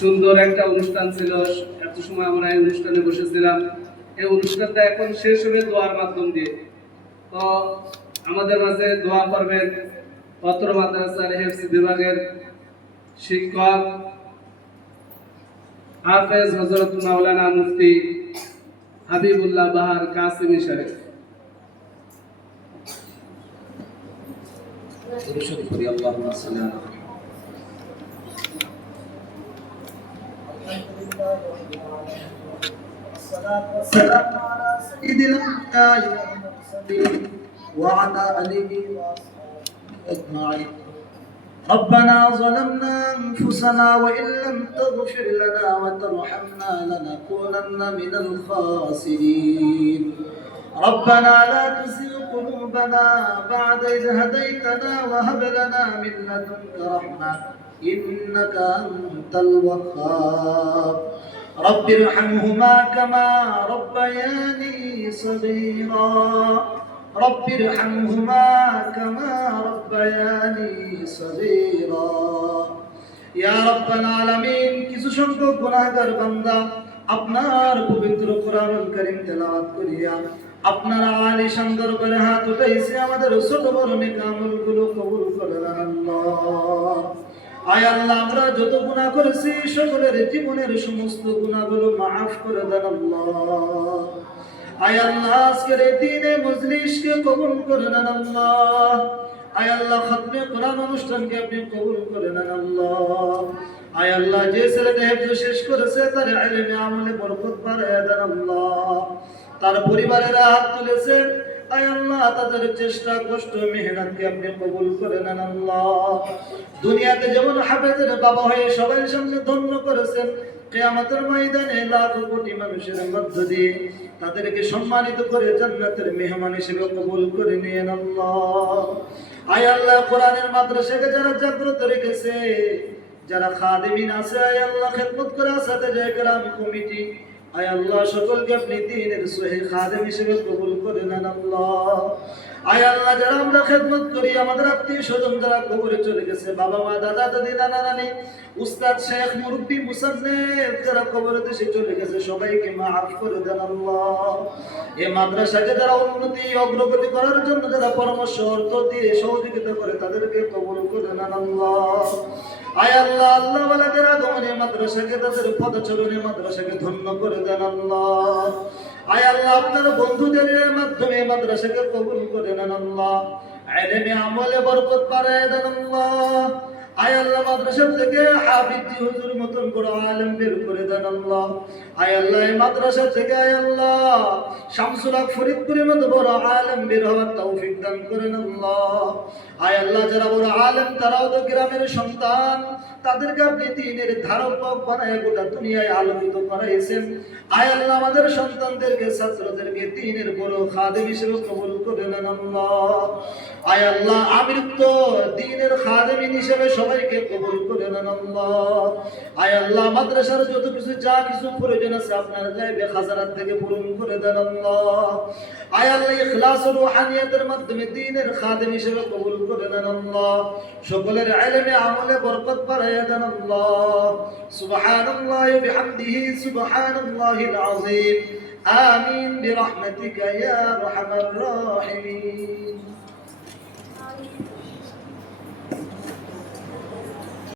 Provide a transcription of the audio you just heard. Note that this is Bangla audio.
সুন্দর একটা অনুষ্ঠান ছিল। এত সময় আমরা এই অনুষ্ঠানে বসেছিলাম। এই অনুষ্ঠানটা এখন শেষ হবে দোয়ার মাধ্যম দিয়ে। তো আমাদের মাঝে দোয়া করবেন পত্র মাদ্রাসার হেফজ বিভাগের শিক্ষক হাফেজ হযরত মাওলানা মুফতি হাবিবুল্লাহ বাহার কাসিমি সাহেব। والصلاة والسلام على سيد الأنبياء والمرسلين وعلى آله وأصحابه أجمعين. ربنا ظلمنا أنفسنا وإن لم تغفر لنا وترحمنا لنكونن من الخاسرين. ربنا لا تزغ قلوبنا بعد إذ هديتنا وهب لنا من لدنك رحمة إنك أنت الوهاب. رب ارحمهما كما ربياني صغيرا. رب ارحمهما كما ربياني صغيرا. يا رب العالمين কিছু সংখ্যক গুনাহগার বান্দা আপনার পবিত্র কোরআনুল কারীম তেলাওয়াত করিয়া আপনার আলিশান দরবারে হাত উঠাইছে, আমাদের ছোট বড় নেক আমলগুলো কবুল করেন আল্লাহ। আয় আল্লাহ, আমরা যত গুনাহ করেছি সকলের জীবনের সমস্ত গুনাহগুলো মাফ করে দেন আল্লাহ। আয় আল্লাহ, আজকের এই দিনে মজলিসকে কবুল করে নেন আল্লাহ। আয় আল্লাহ, খতমে কোরআন অনুষ্ঠানকে আপনি কবুল করে নেন আল্লাহ। আয় আল্লাহ, যে ছেলেটা হেফজ শেষ করেছে তার ইলমে আমলে বরকত বাড়ায় দেন আল্লাহ। তার পরিবারেরা হাত তুলেছে, আয় আল্লাহ তাদের চেষ্টা কষ্ট মেহনতকে আপনি কবুল করে নেন আল্লাহ। দুনিয়াতে যেমন হাফেজের বাবা হয়ে সবাই সামনে ধন্য করেছেন, কিয়ামতের ময়দানে লাখ কোটি মানুষের মধ্য দিয়ে তাদেরকে সম্মানিত করে জান্নাতের মেহমান হিসেবে কবুল করে নিয়েন আল্লাহ। আয় আল্লাহ, কোরআনের মাদ্রাসাকে যারা জাগ্রত রেখেছে, যারা খাদেমিন আছে, আয় আল্লাহ খেদমত করে আসাতে যায় কেরাম কমিটি, আয় আল্লাহ সকলকে আপনি দ্বীনের সহিহ খাদেম হিসেবে কবুল করে নেন আল্লাহ। আয় আল্লাহ, যারা আমরা খেদমত করি, আমাদের আত্মীয় স্বজন যারা কবরে চলে গেছে, বাবা মা দাদা দাদি নানা নানি উস্তাদ শেখ মুরব্বি মুসান্নেফ যারা কবরে দেশে চলে গেছে, সবাইকে মাফ করে দেন আল্লাহ। এই মাদ্রাসাকে যারা উন্নতি অগ্রগতি করার জন্য যারা পরামর্শ অর্থ দিয়ে সহযোগিতা করে, তাদেরকে কবুল করে নেন আল্লাহ। আয় আল্লাহ, আল্লাহ ওয়ালাদের আগমনে মাদ্রাসাকে তাদের পদচরণে মাদ্রাসাকে ধন্য করে দেন আল্লাহ। আয় আল্লাহ, আপনার বন্ধুদের মাধ্যমে মাদ্রাসাকে কবুল করে নেন আল্লাহ। ইলমে আমলে বরকত বাড়ায় দেন আল্লাহ। আয় আল্লাহ, মাদ্রাসা থেকে হাফিজ হুজুর মতন বড় আলেম বের করে দেন আল্লাহ। আয় আল্লাহ, এই মাদ্রাসা থেকে আয় আল্লাহ শামসুল হক ফরিদপুরের মতো বড় আলেম বের হওয়ার তৌফিক দান করেন আল্লাহ। আয় আল্লাহ, যারা বড় আলেম তারাও তো গ্রামের সন্তান, তাদেরকে আপনি দ্বীনের ধারক বানায় গোটা দুনিয়ায় আলোকিত করাইছেন। আয় আল্লাহ, আমাদের সন্তানদেরকে ছাত্রদেরকে দ্বীনের বড় খাদেম হিসেবে কবুল করে নেন আল্লাহ। আয় আল্লাহ, আমৃত্য দ্বীনের খাদেমিন হিসেবে সবাইকে কবুল করে নেন আল্লাহ। আয় আল্লাহ, মাদ্রাসার যত কিছু যা কিছু প্রয়োজন আছে আপনার গায়বে খাজানাত থেকে পূরণ করে দেন আল্লাহ। আয় আল্লাহ, ইখলাস ও রুহানিয়াতের মাধ্যমে দ্বীনের খাদেম হিসেবে কবুল করে নেন আল্লাহ। সকলের ইলমে আমলে বরকত বাড়ায় দেন আল্লাহ। সুবহানাল্লাহি ওয়া বিহামদিহি সুবহানাল্লাহিল আযীম। আমিন বিরহমাতিকা ইয়া আরহামার রাহিমিন।